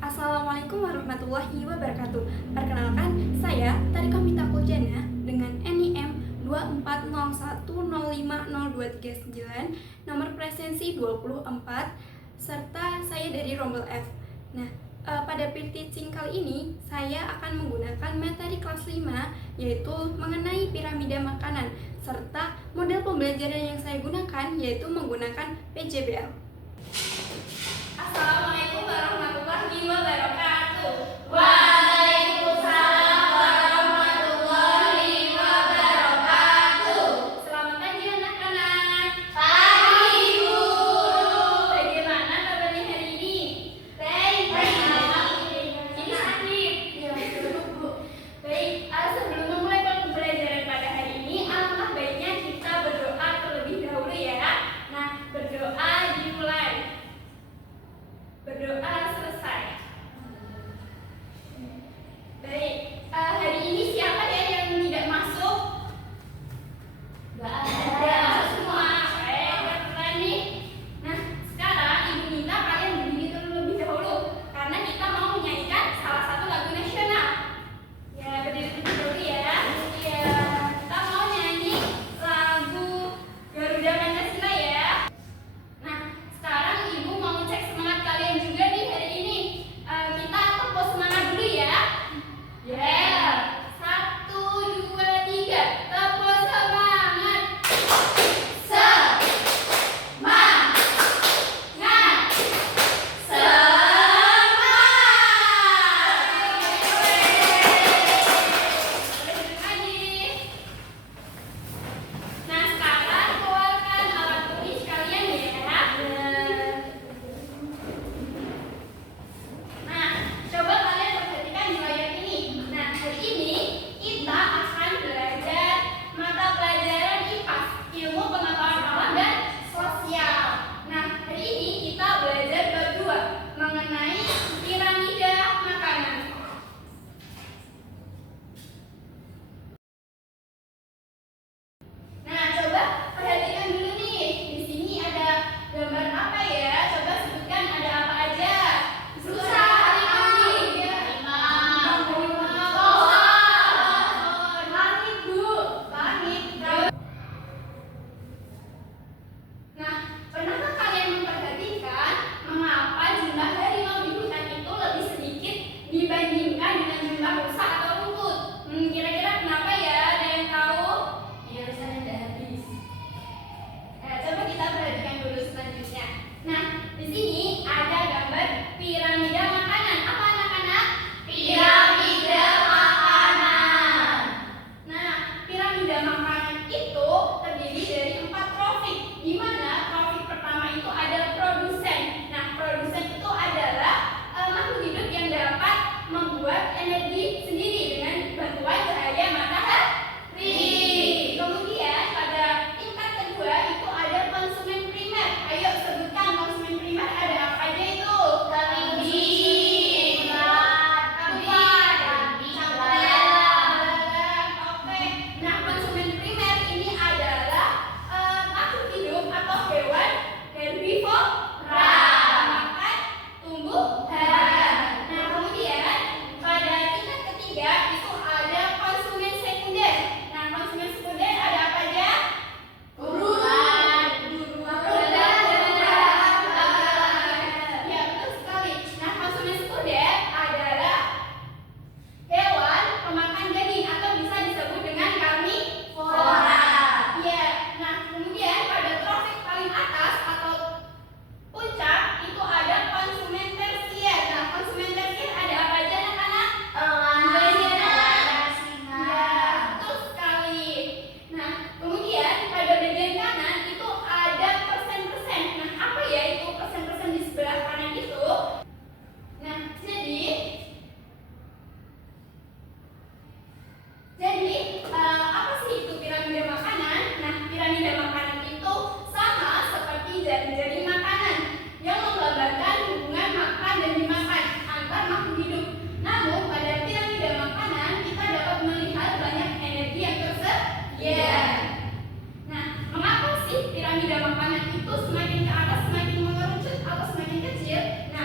Assalamualaikum warahmatullahi wabarakatuh. Perkenalkan, saya Tarika Mita Kojana dengan NIM 2401050239, nomor presensi 24, serta saya dari Rombel F. Nah, pada teaching kali ini saya akan menggunakan materi kelas 5, yaitu mengenai piramida makanan, serta model pembelajaran yang saya gunakan yaitu menggunakan PJBL. Assalamualaikum warahmatullahi wabarakatuh. Waalaikumsalam warahmatullahi wabarakatuh. Selamat pagi anak-anak. Pagi Ibu. Bagaimana kabarnya hari ini? Baik. Ini sakit. Ya, betul Bu. Baik, sebelum memulai pembelajaran pada hari ini, alangkah baiknya kita berdoa terlebih dahulu ya. Nah, berdoa dimulai. Berdoa selesai. Baik, hari ini siapa ya yang tidak masuk? Gak ada semua. Keren nih. Nah, sekarang Ibu minta kalian berdiri terlebih dahulu karena kita mau menyanyikan salah satu lagu nasional. Ya, berdiri terlebih dahulu ya. Ya, kita mau nyanyi lagu Garuda Pancasila ya. Nah, sekarang Ibu mau cek semangat kalian juga nih hari ini. Kita tepuk semangat dulu ya. Ya, 1, 2, 3, tepuk semangat. Semangat, semangat. Nah, sekarang keluarkan alat tulis kalian ya. Nah, coba kalian perhatikan di layar ini. Nah, hari ini kita akan belajar mata pelajaran IPAS, ilmu pengetahuan alam dan sosial. Nah, hari ini kita belajar bab 2 mengenai piramida makanan. Nah, coba perhatikan dulu nih. Di sini ada gambar apa ya? Coba sebutkan ada apa aja. Susah hari ini. Langit, Bu. Langit. Nah, pernahkah kalian memperhatikan mengapa jumlah harimau di hutan itu lebih sedikit dibandingkan dengan jumlah rusa atau rumput? Kira-kira kenapa ya? Ada yang tahu? Ya, rusanya tidak habis. Coba kita perhatikan dulu selanjutnya. Nah, di sini ada gambar piramida makanan. Apa anak-anak? Piramida makanan. Nah, piramida makanan itu terdiri dari 4 trofik, di mana trofik pertama itu adalah produsen. Nah, produsen itu adalah makhluk hidup yang dapat membuat energi sendiri dengan bantuan cahaya matahari. Kemudian pada tingkat kedua itu ada konsumen primer. Ayo sebutkan konsumen primer ada apa aja itu? Biji, Oke. Nah, konsumen primer ini adalah makhluk hidup atau hewan herbivora, makan tumbuhan. Nah, kemudian pada tingkat ketiga itu ada konsumen sekunder. Nah, konsumen sekunder ada apa aja? Ya, betul sekali. Nah, konsumen sekunder adalah hewan pemakan daging atau bisa disebut dengan karnivora. Ya, nah kemudian pada trofik paling atas atau puncak itu ada konsumen tersier. Nah, konsumen tersier ada apa aja anak-anak? Ya, betul sekali. Nah, kemudian pada bagian kanan itu ada persen-persen. Nah, apa ya itu persen-persen di sebelah kanan itu? Nah, jadi apa sih itu piramida makanan? Nah, piramida makanan itu sama seperti jari-jari makanan yang menggambarkan hubungan makan dan dimakan antar makhluk hidup. Namun, pada piramida makanan kita dapat melihat banyak energi yang tersedia. Nah, mengapa sih piramida makanan itu semakin ke atas semakin mengerucut atau semakin kecil? Nah,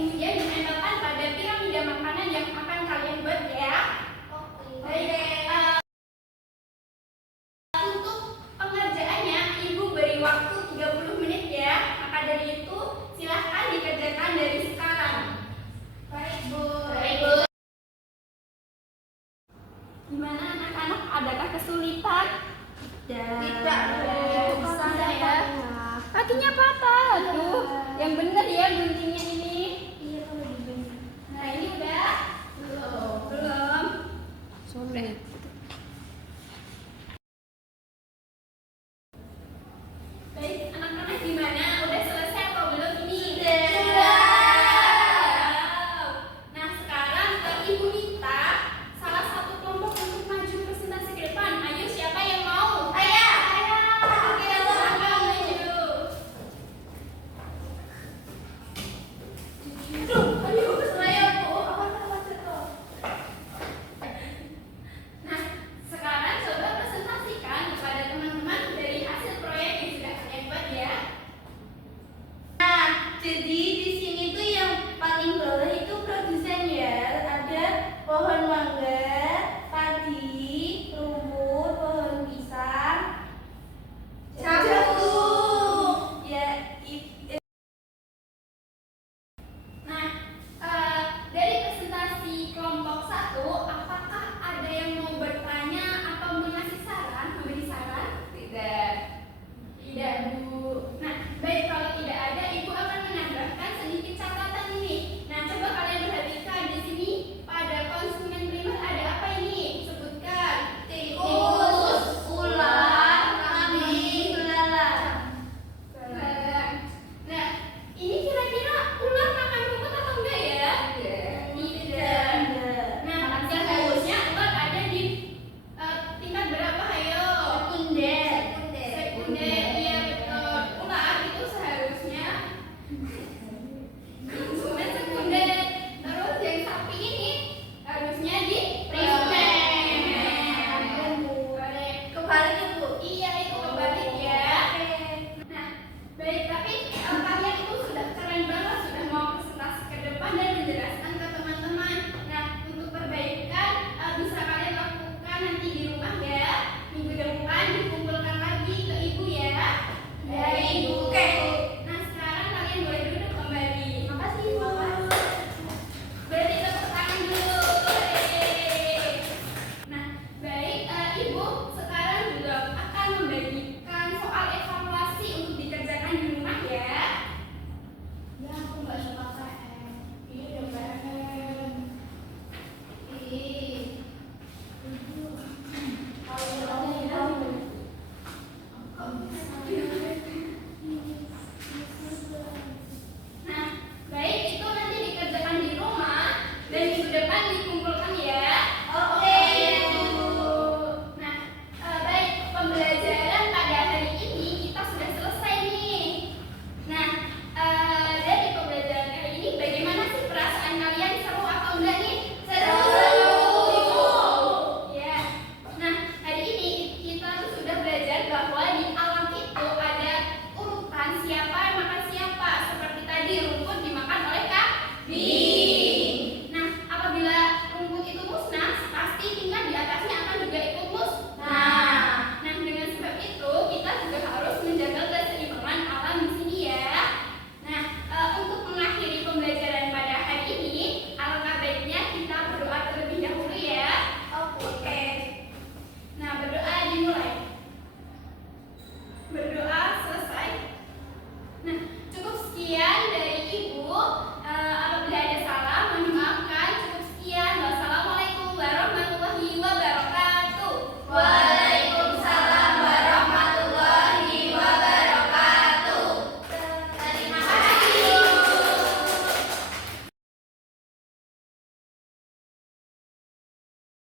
kemudian ditempelkan pada piramida makanan yang akan kalian buat ya. Baik. Untuk pengerjaannya, Ibu beri waktu 30 menit ya. Maka dari itu, silahkan dikerjakan dari sekarang. Baik, Bu. Gimana anak-anak? Adakah kesulitan? Tidak. Bisa ya. Kakinya patah. Aduh, yang benar ya guntingnya ini. Iya, kalau dibantu. Nah, ini udah? Belum. Sulit. Baik, anak-anak gimana? Udah selesai atau belum ini? Sudah. Nah, sekarang Ibu minta salah satu kelompok untuk maju presentasi ke depan. Ayo, siapa yang mau? Ayah. Oke, silahkan maju. Aduh, saya Bu. Apa tuh? Nah, sekarang coba presentasikan kepada teman-teman dari hasil proyek yang sudah kalian buat ya. Nah, jadi di sini tuh yang paling bawah itu produsen ya. Ada pohon mangga, padi, lumut, pohon pisang, jagung. Ya, Nah,